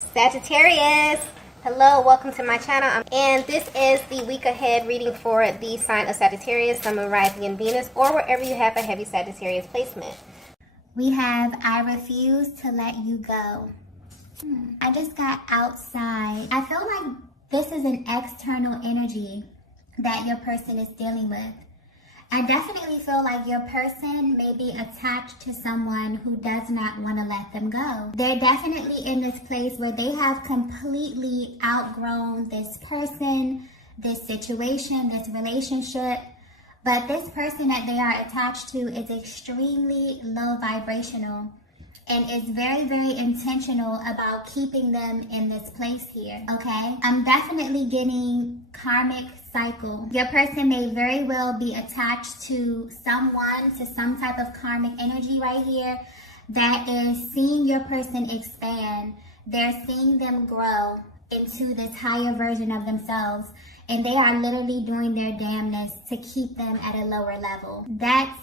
Sagittarius, hello, welcome to my channel, and this is the week ahead reading for the sign of Sagittarius, Sun, Moon, Rising, and Venus, or wherever you have a heavy Sagittarius placement. We have I refuse to let you go. I just got outside. I feel like this is an external energy that your person is dealing with. I definitely feel like your person may be attached to someone who does not want to let them go. They're definitely in this place where they have completely outgrown this person, this situation, this relationship. But this person that they are attached to is extremely low vibrational and is very, very intentional about keeping them in this place here, okay? I'm definitely getting karmic cycle. Your person may very well be attached to someone, to some type of karmic energy right here that is seeing your person expand. They're seeing them grow into this higher version of themselves, and they are literally doing their damnness to keep them at a lower level. That's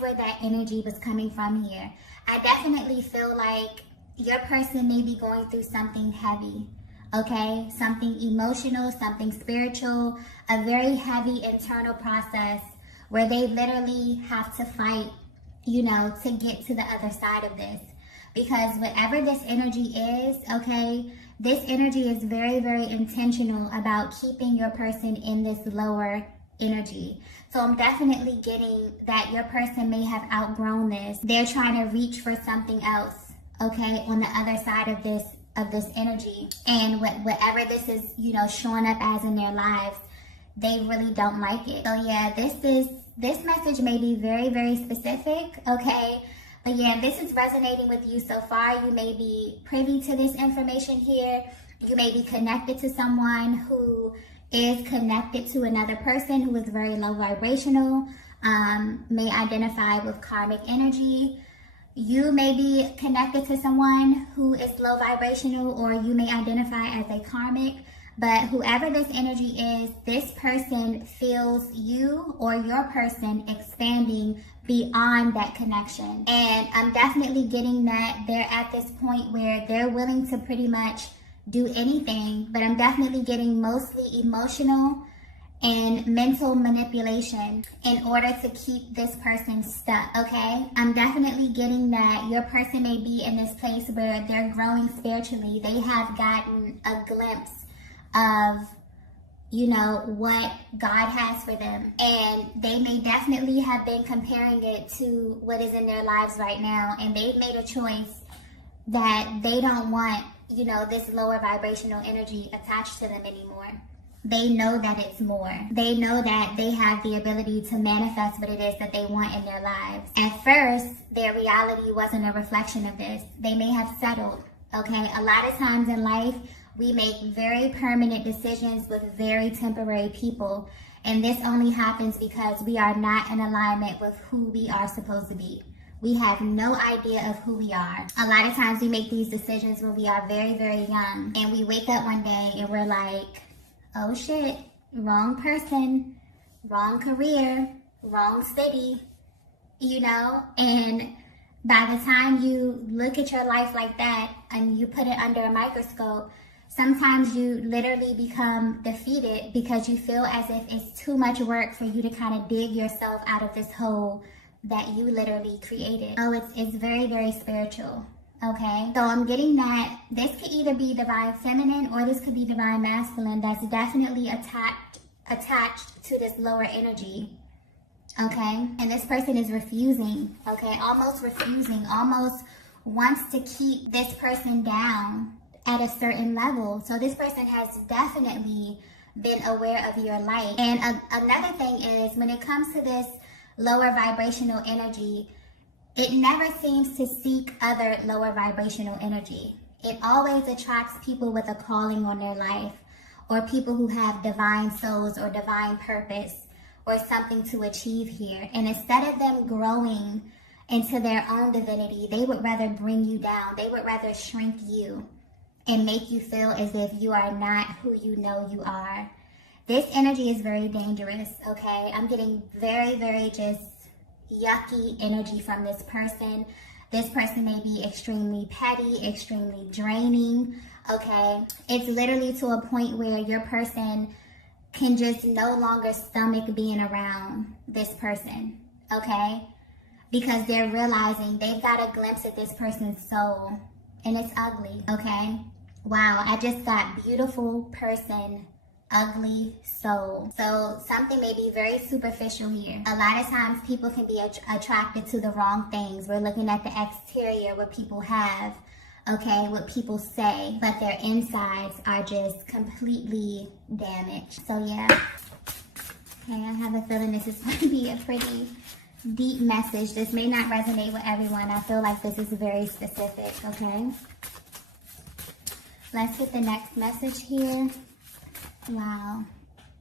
where that energy was coming from here. I definitely feel like your person may be going through something heavy, okay? Something emotional, something spiritual, a very heavy internal process where they literally have to fight, to get to the other side of this. Because whatever this energy is, okay, this energy is very, very intentional about keeping your person in this lower energy. So I'm definitely getting that your person may have outgrown this. They're trying to reach for something else, okay, on the other side of this energy. And whatever this is, showing up as in their lives, they really don't like it. So yeah, this message may be very, very specific, okay? But yeah, this is resonating with you so far. You may be privy to this information here. You may be connected to someone who is connected to another person who is very low vibrational, may identify with karmic energy. You may be connected to someone who is low vibrational, or you may identify as a karmic. But whoever this energy is, this person feels you or your person expanding beyond that connection. And I'm definitely getting that they're at this point where they're willing to pretty much do anything, but I'm definitely getting mostly emotional and mental manipulation in order to keep this person stuck, okay? I'm definitely getting that your person may be in this place where they're growing spiritually. They have gotten a glimpse of what God has for them, and they may definitely have been comparing it to what is in their lives right now, and they've made a choice that they don't want this lower vibrational energy attached to them anymore. They know that it's more. They know that they have the ability to manifest what it is that they want in their lives. At first, their reality wasn't a reflection of this. They may have settled, okay? A lot of times in life, we make very permanent decisions with very temporary people. And this only happens because we are not in alignment with who we are supposed to be. We have no idea of who we are. A lot of times we make these decisions when we are very, very young. And we wake up one day and we're like, oh shit, wrong person, wrong career, wrong city, And by the time you look at your life like that and you put it under a microscope, sometimes you literally become defeated because you feel as if it's too much work for you to kind of dig yourself out of this hole that you literally created. Oh, it's very, very spiritual, okay? So I'm getting that this could either be divine feminine or this could be divine masculine that's definitely attached to this lower energy, okay? And this person is refusing, okay? Almost refusing, almost wants to keep this person down at a certain level. So this person has definitely been aware of your light. And another thing is, when it comes to this lower vibrational energy, it never seems to seek other lower vibrational energy. It always attracts people with a calling on their life, or people who have divine souls or divine purpose or something to achieve here. And instead of them growing into their own divinity, they would rather bring you down. They would rather shrink you and make you feel as if you are not who you know you are. This energy is very dangerous, okay? I'm getting very, very just yucky energy from this person. This person may be extremely petty, extremely draining, okay? It's literally to a point where your person can just no longer stomach being around this person, okay? Because they're realizing they've got a glimpse at this person's soul, and it's ugly, okay? Wow, I just got beautiful person, ugly soul. So something may be very superficial here. A lot of times people can be attracted to the wrong things. We're looking at the exterior, what people have, okay, what people say, but their insides are just completely damaged. So yeah, okay, I have a feeling this is going to be a pretty deep message. This may not resonate with everyone. I feel like this is very specific, okay? Let's get the next message here. Wow.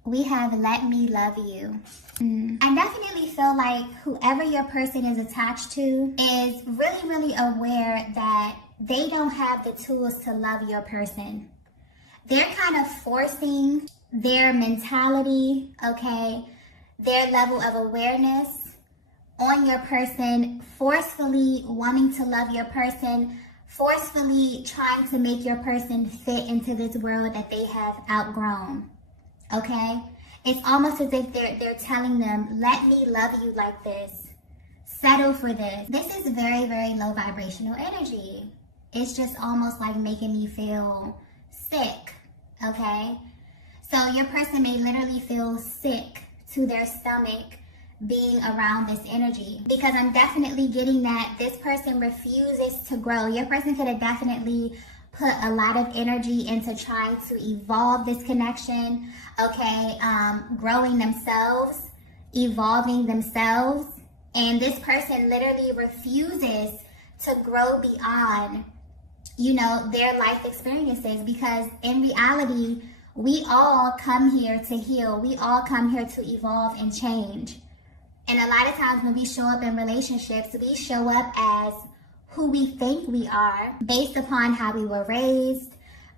We have let me love you. I definitely feel like whoever your person is attached to is really, really aware that they don't have the tools to love your person. They're kind of forcing their mentality, okay, their level of awareness on your person, forcefully wanting to love your person, forcefully trying to make your person fit into this world that they have outgrown, okay? It's almost as if they're telling them, let me love you like this. Settle for this. This is very, very low vibrational energy. It's just almost like making me feel sick, okay? So your person may literally feel sick to their stomach being around this energy, because I'm definitely getting that this person refuses to grow. Your person could have definitely put a lot of energy into trying to evolve this connection, okay, growing themselves, evolving themselves, and this person literally refuses to grow beyond, you know, their life experiences, because in reality, we all come here to heal. We all come here to evolve and change. And a lot of times when we show up in relationships, we show up as who we think we are based upon how we were raised,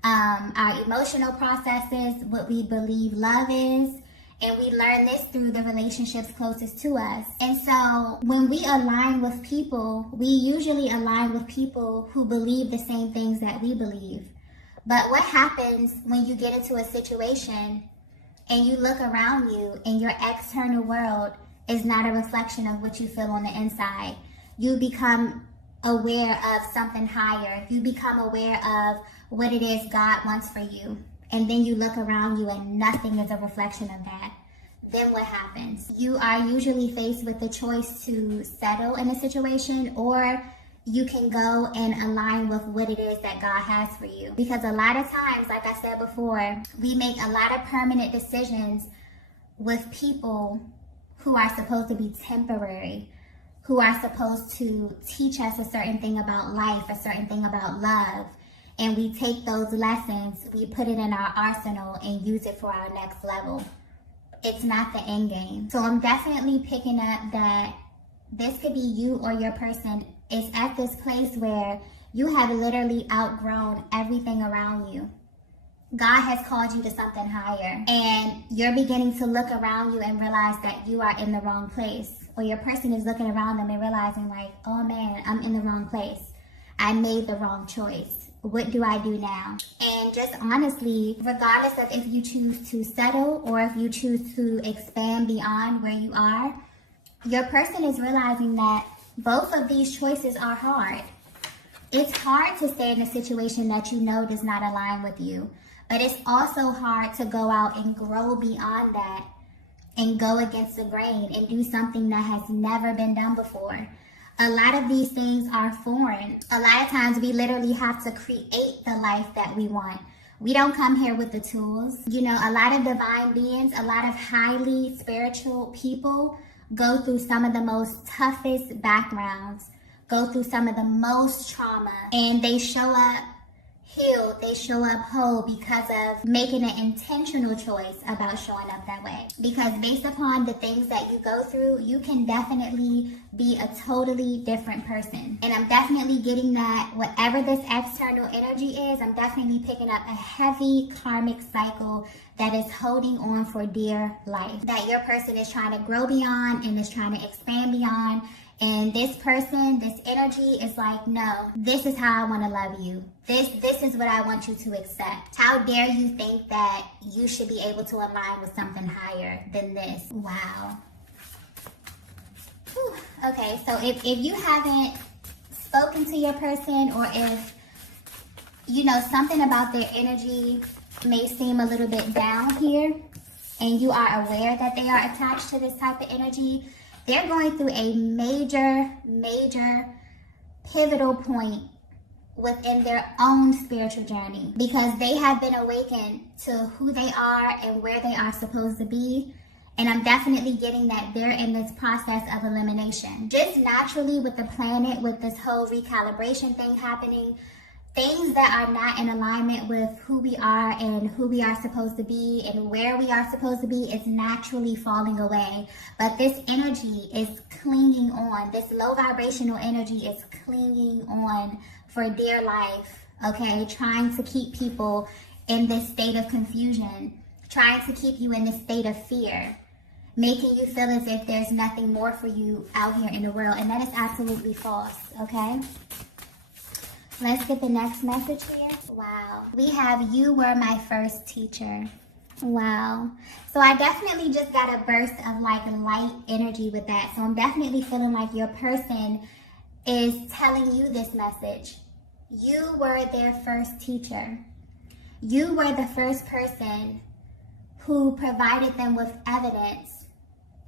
our emotional processes, what we believe love is, and we learn this through the relationships closest to us. And so when we align with people, we usually align with people who believe the same things that we believe. But what happens when you get into a situation and you look around you and your external world is not a reflection of what you feel on the inside? You become aware of something higher. You become aware of what it is God wants for you. And then you look around you and nothing is a reflection of that. Then what happens? You are usually faced with the choice to settle in a situation, or you can go and align with what it is that God has for you. Because a lot of times, like I said before, we make a lot of permanent decisions with people who are supposed to be temporary, who are supposed to teach us a certain thing about life, a certain thing about love. And we take those lessons, we put it in our arsenal and use it for our next level. It's not the end game. So I'm definitely picking up that this could be you or your person is at this place where you have literally outgrown everything around you. God has called you to something higher, and you're beginning to look around you and realize that you are in the wrong place. Or your person is looking around them and realizing like, oh man, I'm in the wrong place. I made the wrong choice. What do I do now? And just honestly, regardless of if you choose to settle or if you choose to expand beyond where you are, your person is realizing that both of these choices are hard. It's hard to stay in a situation that you know does not align with you. But it's also hard to go out and grow beyond that and go against the grain and do something that has never been done before. A lot of these things are foreign. A lot of times we literally have to create the life that we want. We don't come here with the tools. You know, a lot of divine beings, a lot of highly spiritual people go through some of the most toughest backgrounds, go through some of the most trauma, and they show up healed, they show up whole because of making an intentional choice about showing up that way. Because based upon the things that you go through, you can definitely be a totally different person. And I'm definitely getting that whatever this external energy is, I'm definitely picking up a heavy karmic cycle that is holding on for dear life. That your person is trying to grow beyond and is trying to expand beyond. And this person, this energy is like, no, this is how I want to love you. This is what I want you to accept. How dare you think that you should be able to align with something higher than this? Wow. Whew. Okay, so if you haven't spoken to your person, or if, you know, something about their energy may seem a little bit down here, and you are aware that they are attached to this type of energy, they're going through a major pivotal point within their own spiritual journey, because they have been awakened to who they are and where they are supposed to be. And I'm definitely getting that they're in this process of elimination. Just naturally with the planet, with this whole recalibration thing happening, things that are not in alignment with who we are and who we are supposed to be and where we are supposed to be is naturally falling away. But this energy is clinging on. This low vibrational energy is clinging on for dear life, okay? Trying to keep people in this state of confusion, trying to keep you in this state of fear, making you feel as if there's nothing more for you out here in the world. And that is absolutely false, okay? Let's get the next message here. Wow. We have, you were my first teacher. Wow. So I definitely just got a burst of like light energy with that. So I'm definitely feeling like your person is telling you this message. You were their first teacher. You were the first person who provided them with evidence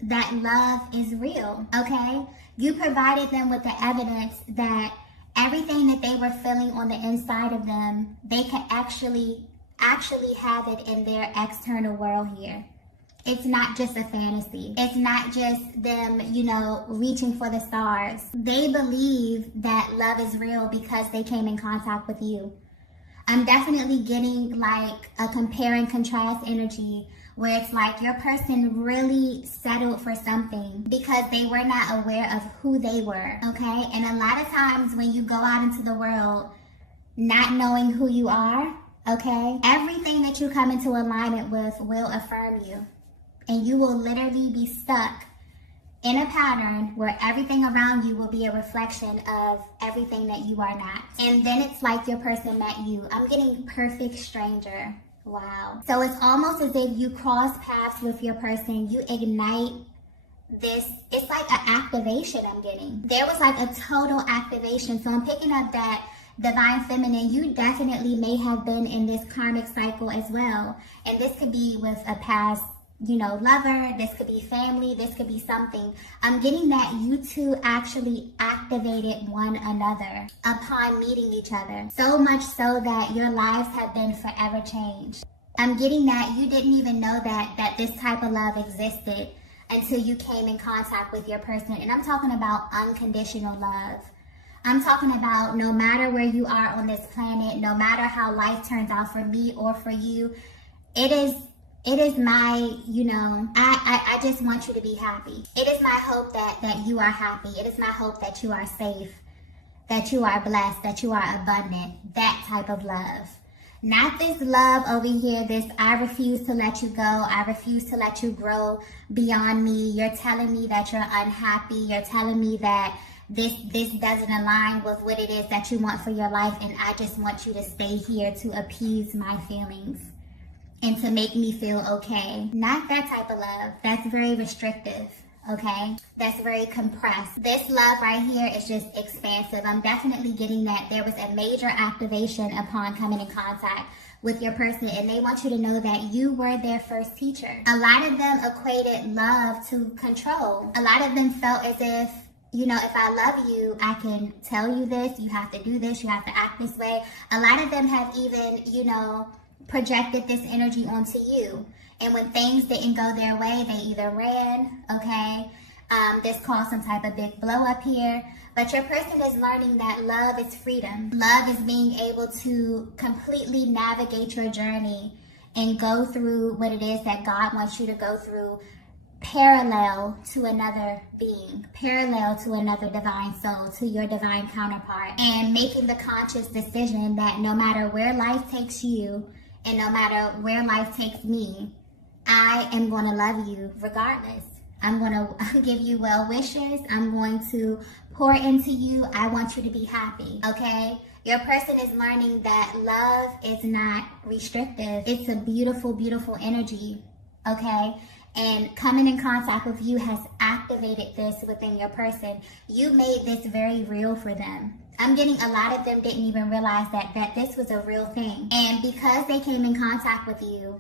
that love is real, okay? You provided them with the evidence that everything that they were feeling on the inside of them, they could actually have it in their external world here. It's not just a fantasy. It's not just them, you know, reaching for the stars. They believe that love is real because they came in contact with you. I'm definitely getting like a compare and contrast energy where it's like your person really settled for something because they were not aware of who they were, okay? And a lot of times when you go out into the world not knowing who you are, okay, everything that you come into alignment with will affirm you. And you will literally be stuck in a pattern where everything around you will be a reflection of everything that you are not. And then it's like your person met you. I'm getting perfect stranger. Wow. So it's almost as if you cross paths with your person. You ignite this. It's like an activation I'm getting. There was like a total activation. So I'm picking up that divine feminine, you definitely may have been in this karmic cycle as well. And this could be with a past, you know, lover, this could be family, this could be something. I'm getting that you two actually activated one another upon meeting each other. So much so that your lives have been forever changed. I'm getting that you didn't even know that this type of love existed until you came in contact with your person. And I'm talking about unconditional love. I'm talking about no matter where you are on this planet, no matter how life turns out for me or for you, it is my, you know, I just want you to be happy. It is my hope that you are happy. It is my hope that you are safe, that you are blessed, that you are abundant. That type of love. Not this love over here, this I refuse to let you go. I refuse to let you grow beyond me. You're telling me that you're unhappy. You're telling me that this doesn't align with what it is that you want for your life, and I just want you to stay here to appease my feelings and to make me feel okay. Not that type of love. That's very restrictive, okay? That's very compressed. This love right here is just expansive. I'm definitely getting that there was a major activation upon coming in contact with your person, and they want you to know that you were their first teacher. A lot of them equated love to control. A lot of them felt as if, you know, if I love you, I can tell you this, you have to do this, you have to act this way. A lot of them have even, you know, projected this energy onto you. And when things didn't go their way, they either ran, okay? This caused some type of big blow up here. But your person is learning that love is freedom. Love is being able to completely navigate your journey and go through what it is that God wants you to go through, parallel to another being, parallel to another divine soul, to your divine counterpart, and making the conscious decision that no matter where life takes you and no matter where life takes me, I am going to love you regardless. I'm going to give you well wishes. I'm going to pour into you. I want you to be happy, okay? Your person is learning that love is not restrictive. It's a beautiful, beautiful energy, okay? And coming in contact with you has activated this within your person. You made this very real for them. I'm getting a lot of them didn't even realize that this was a real thing. And because they came in contact with you,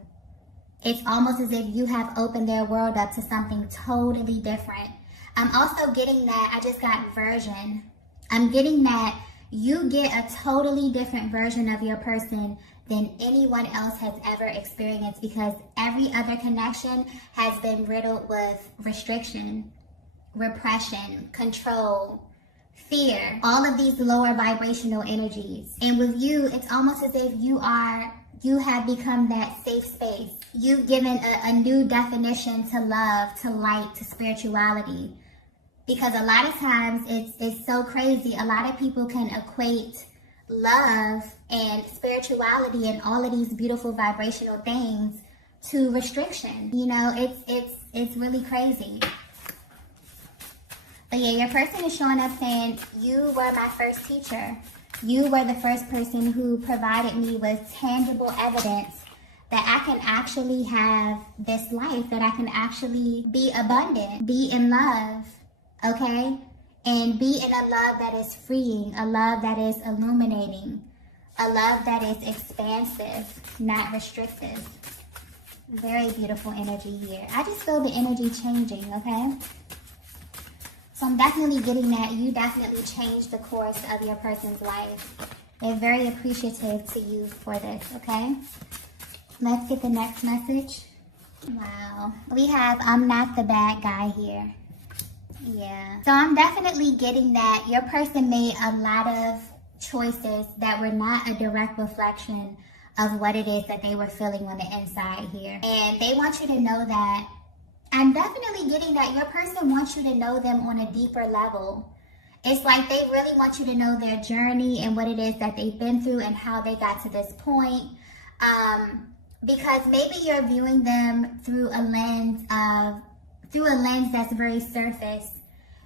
it's almost as if you have opened their world up to something totally different. I'm also getting that, I just got version. I'm getting that you get a totally different version of your person than anyone else has ever experienced, because every other connection has been riddled with restriction, repression, control, fear, all of these lower vibrational energies. And with you, it's almost as if you have become that safe space. You've given a new definition to love, to light, to spirituality. Because a lot of times it's so crazy. A lot of people can equate love and spirituality and all of these beautiful vibrational things to restriction. You know, it's really crazy. But yeah, your person is showing up saying, you were my first teacher. You were the first person who provided me with tangible evidence that I can actually have this life, that I can actually be abundant, be in love, okay? And be in a love that is freeing, a love that is illuminating, a love that is expansive, not restrictive. Very beautiful energy here. I just feel the energy changing, okay? So I'm definitely getting that you definitely changed the course of your person's life. They're very appreciative to you for this, okay? Let's get the next message. Wow. We have, I'm not the bad guy here. Yeah. So I'm definitely getting that your person made a lot of choices that were not a direct reflection of what it is that they were feeling on the inside here. And they want you to know that. I'm definitely getting that your person wants you to know them on a deeper level. It's like they really want you to know their journey and what it is that they've been through and how they got to this point. Because maybe you're viewing them through a lens that's very surface.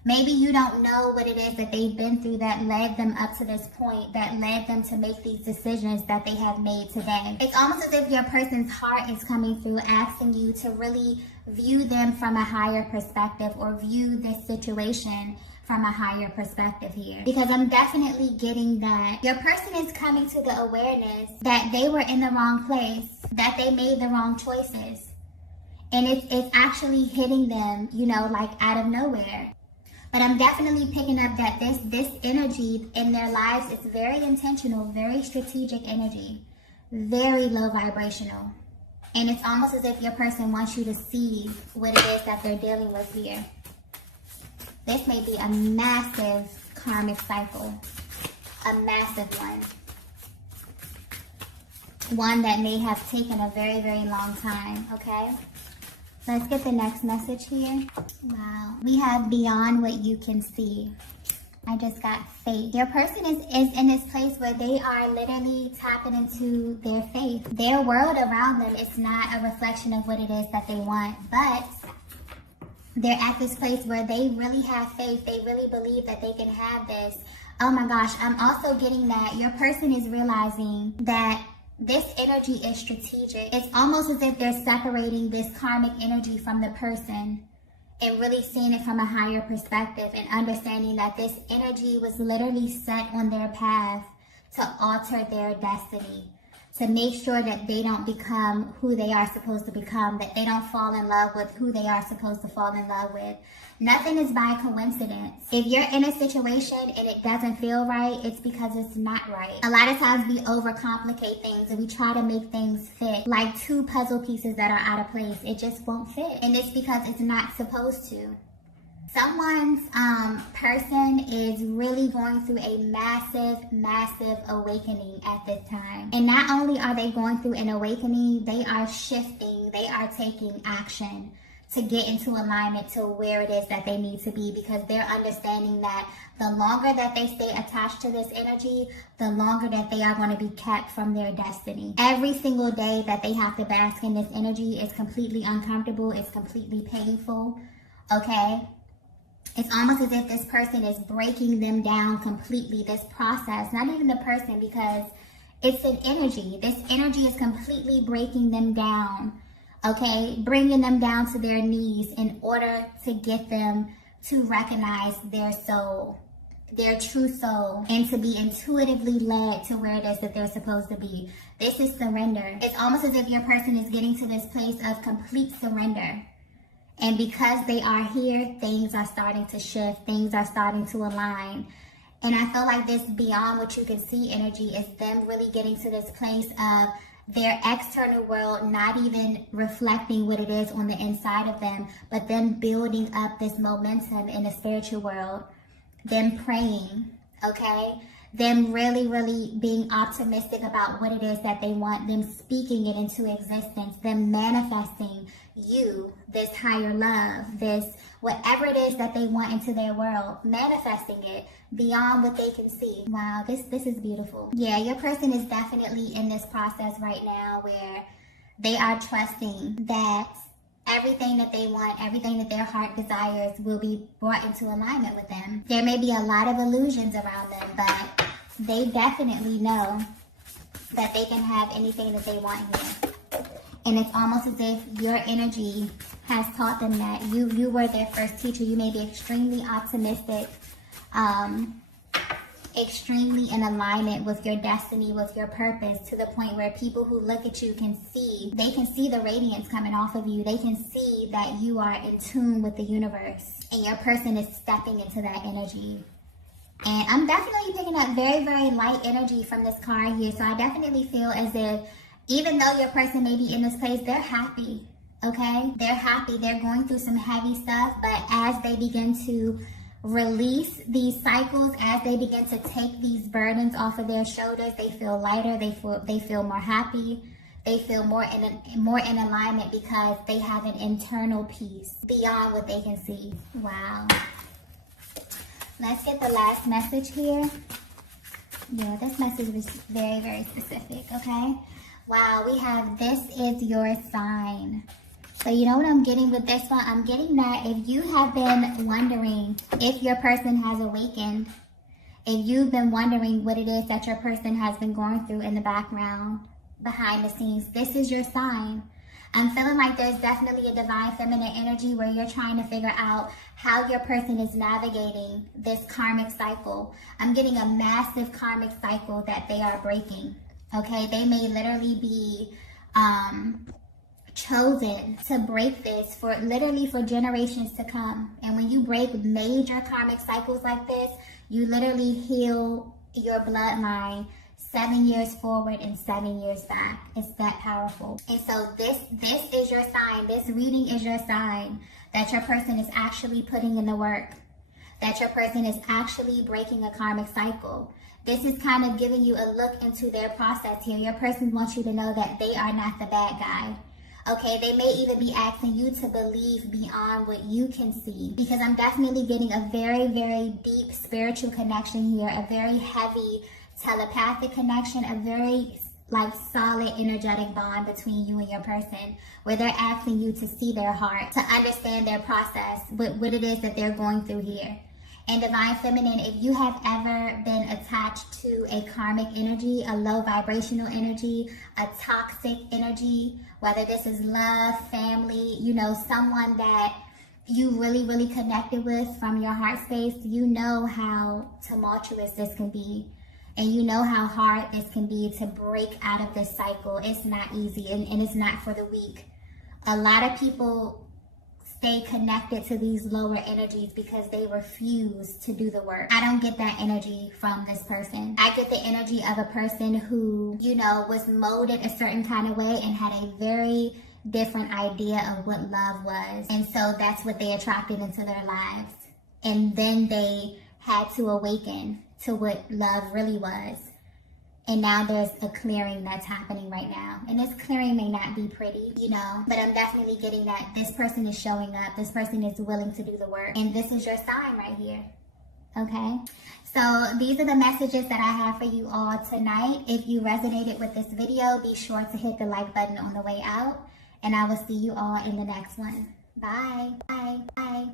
Maybe you don't know what it is that they've been through that led them up to this point, that led them to make these decisions that they have made today. It's almost as if your person's heart is coming through, asking you to really view them from a higher perspective, or view this situation from a higher perspective here. Because I'm definitely getting that your person is coming to the awareness that they were in the wrong place, that they made the wrong choices. And it's actually hitting them, you know, like out of nowhere. But I'm definitely picking up that this energy in their lives is very intentional, very strategic energy, very low vibrational. And it's almost as if your person wants you to see what it is that they're dealing with here. This may be a massive karmic cycle, a massive one. One that may have taken a very, very long time, okay? Let's get the next message here. Wow. We have beyond what you can see. I just got faith. Your person is in this place where they are literally tapping into their faith. Their world around them is not a reflection of what it is that they want, but they're at this place where they really have faith. They really believe that they can have this. Oh my gosh, I'm also getting that your person is realizing that this energy is strategic. It's almost as if they're separating this karmic energy from the person and really seeing it from a higher perspective and understanding that this energy was literally set on their path to alter their destiny, to make sure that they don't become who they are supposed to become, that they don't fall in love with who they are supposed to fall in love with. Nothing is by coincidence. If you're in a situation and it doesn't feel right, it's because it's not right. A lot of times we overcomplicate things and we try to make things fit like two puzzle pieces that are out of place. It just won't fit. And it's because it's not supposed to. Someone's person is really going through a massive, massive awakening at this time. And not only are they going through an awakening, they are shifting, they are taking action to get into alignment to where it is that they need to be, because they're understanding that the longer that they stay attached to this energy, the longer that they are going to be kept from their destiny. Every single day that they have to bask in this energy is completely uncomfortable, it's completely painful. okay? It's almost as if this person is breaking them down completely, this process. Not even the person, because it's an energy. This energy is completely breaking them down, okay? Bringing them down to their knees in order to get them to recognize their soul, their true soul, and to be intuitively led to where it is that they're supposed to be. This is surrender. It's almost as if your person is getting to this place of complete surrender. And because they are here, things are starting to shift. Things are starting to align. And I feel like this beyond what you can see energy is them really getting to this place of their external world not even reflecting what it is on the inside of them, but them building up this momentum in the spiritual world. Them praying, okay? Them really, really being optimistic about what it is that they want, them speaking it into existence, them manifesting you, this higher love, this whatever it is that they want into their world, manifesting it beyond what they can see. Wow, this is beautiful. Yeah, your person is definitely in this process right now where they are trusting that everything that they want, everything that their heart desires will be brought into alignment with them. There may be a lot of illusions around them, but they definitely know that they can have anything that they want here. And it's almost as if your energy has taught them that. You were their first teacher. You may be extremely optimistic, extremely in alignment with your destiny, with your purpose, to the point where people who look at you can see, they can see the radiance coming off of you. They can see that you are in tune with the universe, and your person is stepping into that energy. And I'm definitely picking up very, very light energy from this card here. So I definitely feel as if even though your person may be in this place, they're happy, okay? They're happy. They're going through some heavy stuff, but as they begin to release these cycles, as they begin to take these burdens off of their shoulders, they feel lighter, they feel more happy, they feel more in alignment because they have an internal peace beyond what they can see. Wow. Let's get the last message here. Yeah, this message was very, very specific, okay? Wow, we have, this is your sign. So you know what I'm getting with this one? I'm getting that if you have been wondering if your person has awakened, if you've been wondering what it is that your person has been going through in the background, behind the scenes, this is your sign. I'm feeling like there's definitely a divine feminine energy where you're trying to figure out how your person is navigating this karmic cycle. I'm getting a massive karmic cycle that they are breaking. Okay, they may literally be chosen to break this for generations to come. And when you break major karmic cycles like this, you literally heal your bloodline 7 years forward and 7 years back. It's that powerful. And so this is your sign. This reading is your sign that your person is actually putting in the work, that your person is actually breaking a karmic cycle. This is kind of giving you a look into their process here. Your person wants you to know that they are not the bad guy. Okay, they may even be asking you to believe beyond what you can see, because I'm definitely getting a very, very deep spiritual connection here, a very heavy telepathic connection, a very solid energetic bond between you and your person, where they're asking you to see their heart, to understand their process, what it is that they're going through here. And Divine Feminine, if you have ever been attached to a karmic energy, a low vibrational energy, a toxic energy, whether this is love, family, you know, someone that you really, really connected with from your heart space, you know how tumultuous this can be. And you know how hard this can be to break out of this cycle. It's not easy, and it's not for the weak. A lot of people stay connected to these lower energies because they refuse to do the work. I don't get that energy from this person. I get the energy of a person who, you know, was molded a certain kind of way and had a very different idea of what love was. And so that's what they attracted into their lives. And then they had to awaken to what love really was. And now there's a clearing that's happening right now. And this clearing may not be pretty, you know, but I'm definitely getting that this person is showing up. This person is willing to do the work. And this is your sign right here. Okay? So these are the messages that I have for you all tonight. If you resonated with this video, be sure to hit the like button on the way out. And I will see you all in the next one. Bye. Bye. Bye.